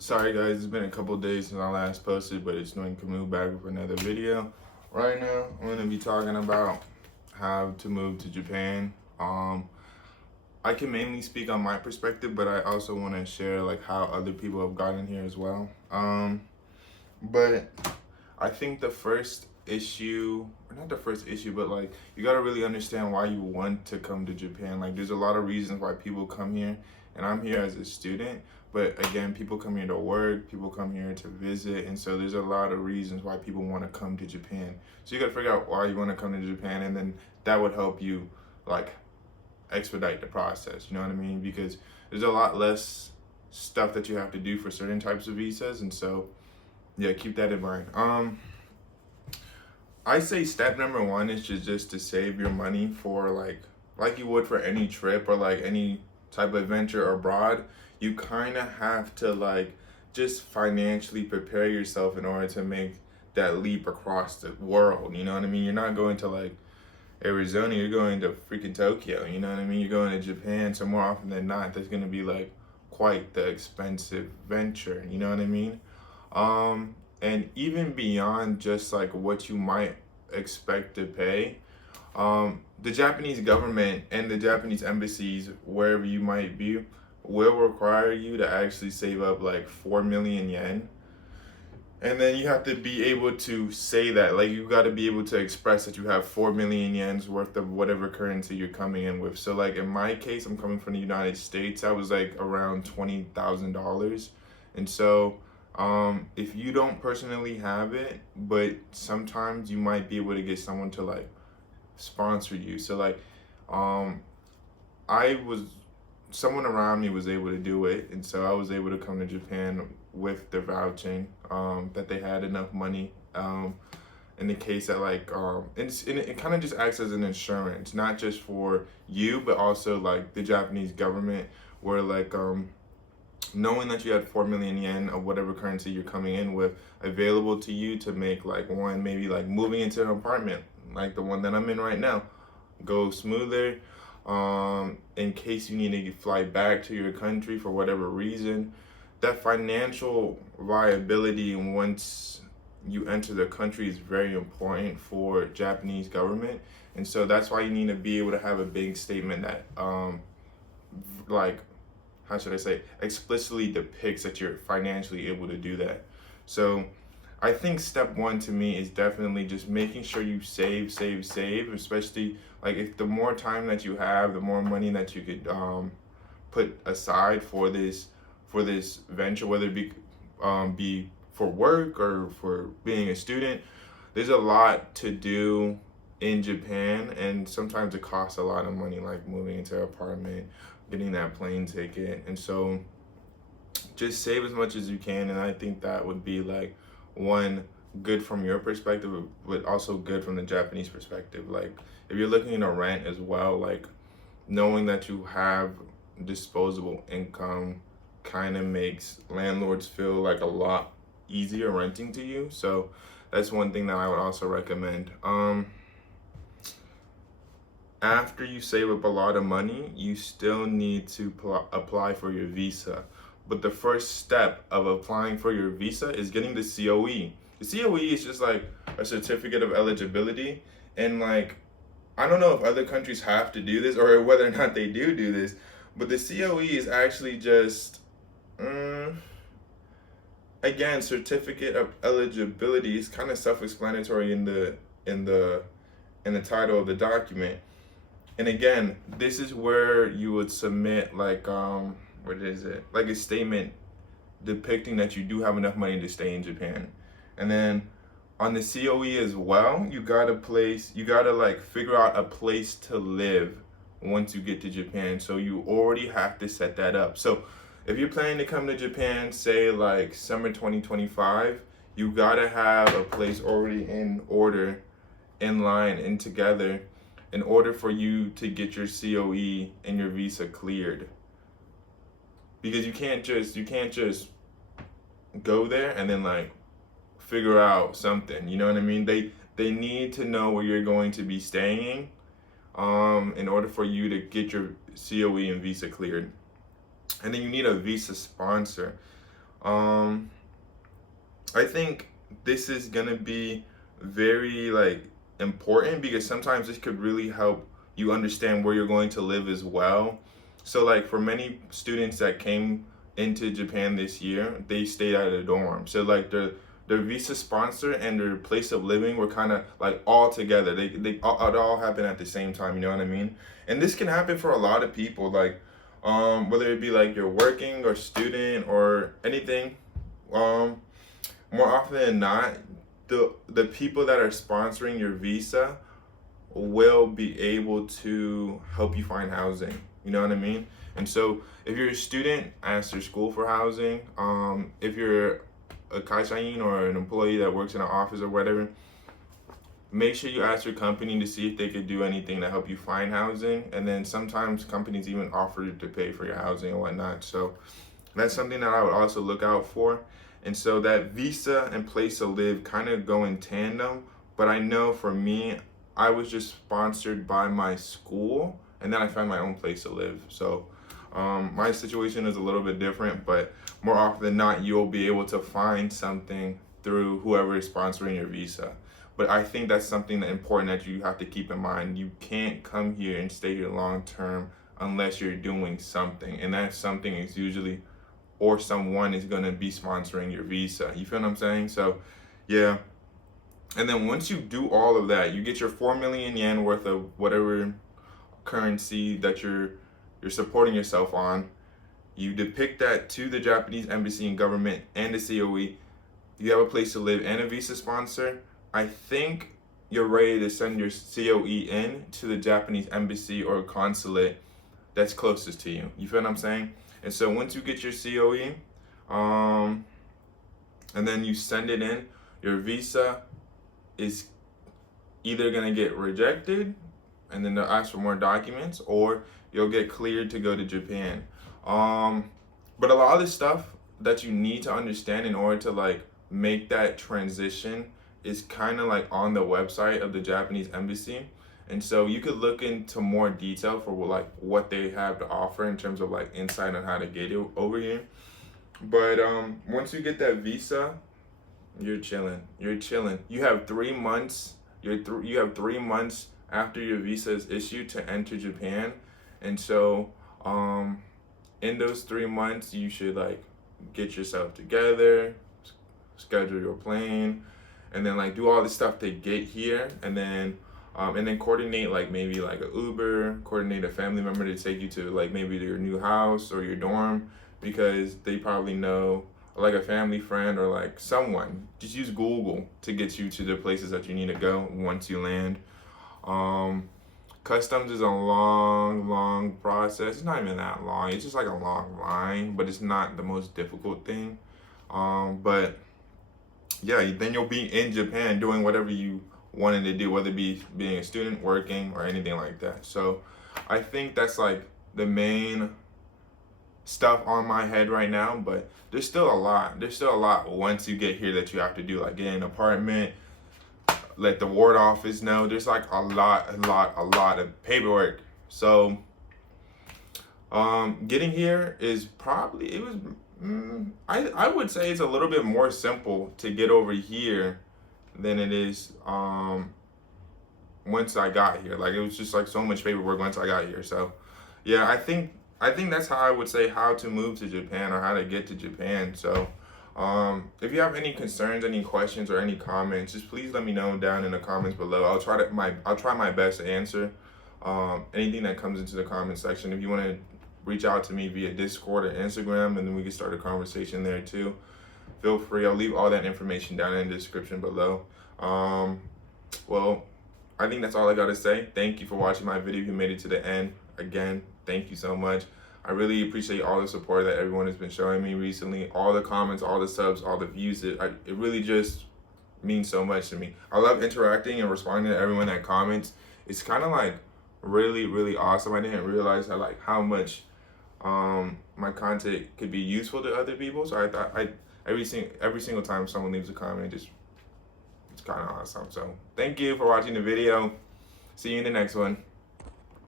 Sorry guys, it's been a couple days since I last posted, but it's doing Camus back with another video. Right now, I'm gonna be talking about how to move to Japan. I can mainly speak on my perspective, but I also want to share like how other people have gotten here as well. But I think the first issue, or not the first issue, but like you gotta really understand why you want to come to Japan. Like there's a lot of reasons why people come here, and I'm here as a student. But again, people come here to work, people come here to visit, and so there's a lot of reasons why people want to come to Japan. So you gotta figure out why you want to come to Japan, and then that would help you like expedite the process. You know what I mean? Because there's a lot less stuff that you have to do for certain types of visas, and so yeah, keep that in mind. I say step number one is just to save your money for like you would for any trip or like any type of adventure abroad. You kind of have to like just financially prepare yourself in order to make that leap across the world. You know what I mean? You're not going to like Arizona, you're going to freaking Tokyo. You know what I mean? You're going to Japan, so more often than not, that's going to be like quite the expensive venture. You know what I mean? And even beyond just like what you might expect to pay, the Japanese government and the Japanese embassies, wherever you might be, will require you to actually save up like 4 million yen. And then you have to be able to say that, like, you got to be able to express that you have 4 million yen's worth of whatever currency you're coming in with. So, like, in my case, I'm coming from the United States. I was like around $20,000. And so, if you don't personally have it, but sometimes you might be able to get someone to like sponsor you. So, like, um, I was someone around me was able to do it, and so I was able to come to Japan with the vouching that they had enough money in the case that like and it kind of just acts as an insurance, not just for you but also like the Japanese government, where like knowing that you had 4 million yen of whatever currency you're coming in with available to you to make like one, maybe like moving into an apartment like the one that I'm in right now, go smoother. In case you need to fly back to your country for whatever reason, that financial viability once you enter the country is very important for Japanese government. And so that's why you need to be able to have a big statement that like, how should I say, explicitly depicts that you're financially able to do that. So I think step one to me is definitely just making sure you save, especially like if the more time that you have, the more money that you could put aside for this venture, whether it be for work or for being a student. There's a lot to do in Japan, and sometimes it costs a lot of money, like moving into an apartment, getting that plane ticket, and so just save as much as you can. And I think that would be like one, good from your perspective, but also good from the Japanese perspective. Like if you're looking to rent as well, like knowing that you have disposable income kind of makes landlords feel like a lot easier renting to you. So that's one thing that I would also recommend. After you save up a lot of money, you still need to apply for your visa. But the first step of applying for your visa is getting the COE. The COE is just like a certificate of eligibility. And like, I don't know if other countries have to do this or whether or not they do this, but the COE is actually just, again, certificate of eligibility is kind of self-explanatory in the title of the document. And again, this is where you would submit like what is it? Like a statement depicting that you do have enough money to stay in Japan. And then on the COE as well, you gotta like figure out a place to live once you get to Japan. So you already have to set that up. So if you're planning to come to Japan, say like summer 2025, you gotta have a place already in order, in line and together, in order for you to get your COE and your visa cleared. Because you can't just go there and then like figure out something. You know what I mean? They need to know where you're going to be staying in order for you to get your COE and visa cleared. And then you need a visa sponsor. Um, I think this is gonna be very like important because sometimes this could really help you understand where you're going to live as well. So like for many students that came into Japan this year, they stayed at a dorm. So like their visa sponsor and their place of living were kind of like all together. It all happened at the same time. You know what I mean? And this can happen for a lot of people. Like whether it be like you're working or student or anything. Um, More often than not, the people that are sponsoring your visa will be able to help you find housing. You know what I mean? And so if you're a student, ask your school for housing. If you're a kaishain or an employee that works in an office or whatever, make sure you ask your company to see if they could do anything to help you find housing. And then sometimes companies even offer to pay for your housing and whatnot. So that's something that I would also look out for. And so that visa and place to live kind of go in tandem. But I know for me, I was just sponsored by my school and then I found my own place to live. So my situation is a little bit different, but more often than not, you'll be able to find something through whoever is sponsoring your visa. But I think that's something that important that you have to keep in mind. You can't come here and stay here long term unless you're doing something. And that something is usually or someone is going to be sponsoring your visa. You feel what I'm saying? So, yeah. And then once you do all of that, you get your 4 million yen worth of whatever currency that you're supporting yourself on. You depict that to the Japanese embassy and government and the COE. You have a place to live and a visa sponsor. I think you're ready to send your COE in to the Japanese embassy or consulate that's closest to you. You feel what I'm saying? And so once you get your COE, and then you send it in, your visa is either gonna get rejected, and then they'll ask for more documents, or you'll get cleared to go to Japan. But a lot of the stuff that you need to understand in order to like make that transition is kind of like on the website of the Japanese embassy. And so you could look into more detail for what they have to offer in terms of like insight on how to get it over here. But once you get that visa, you're chilling. You're chilling. You have 3 months. You have 3 months after your visa is issued to enter Japan, and so in those 3 months you should like get yourself together, schedule your plane, and then like do all the stuff to get here, and then coordinate like maybe like a Uber, coordinate a family member to take you to like maybe your new house or your dorm, because they probably know like a family friend or like someone. Just use Google to get you to the places that you need to go once you land. Customs is a long process. It's not even that long. It's just like a long line, but it's not the most difficult thing. But yeah, then you'll be in Japan doing whatever you wanted to do, whether it be being a student, working, or anything like that. So I think that's like the main stuff on my head right now, but there's still a lot. There's still a lot once you get here that you have to do, like get an apartment, let the ward office know. There's like a lot of paperwork. So getting here is probably I would say it's a little bit more simple to get over here than it is once I got here. Like it was just like so much paperwork once I got here. So yeah, I think that's how I would say how to move to Japan or how to get to Japan. So if you have any concerns, any questions, or any comments, just please let me know down in the comments below. I'll try my best to answer anything that comes into the comment section. If you want to reach out to me via Discord or Instagram, and then we can start a conversation there too, feel free. I'll leave all that information down in the description below. Well, I think that's all I got to say. Thank you for watching my video. If you made it to the end, again, thank you so much. I really appreciate all the support that everyone has been showing me recently. All the comments, all the subs, all the views. It really just means so much to me. I love interacting and responding to everyone that comments. It's kind of like really awesome. I didn't realize how much my content could be useful to other people. So I thought every single time someone leaves a comment, it's kind of awesome. So thank you for watching the video. See you in the next one.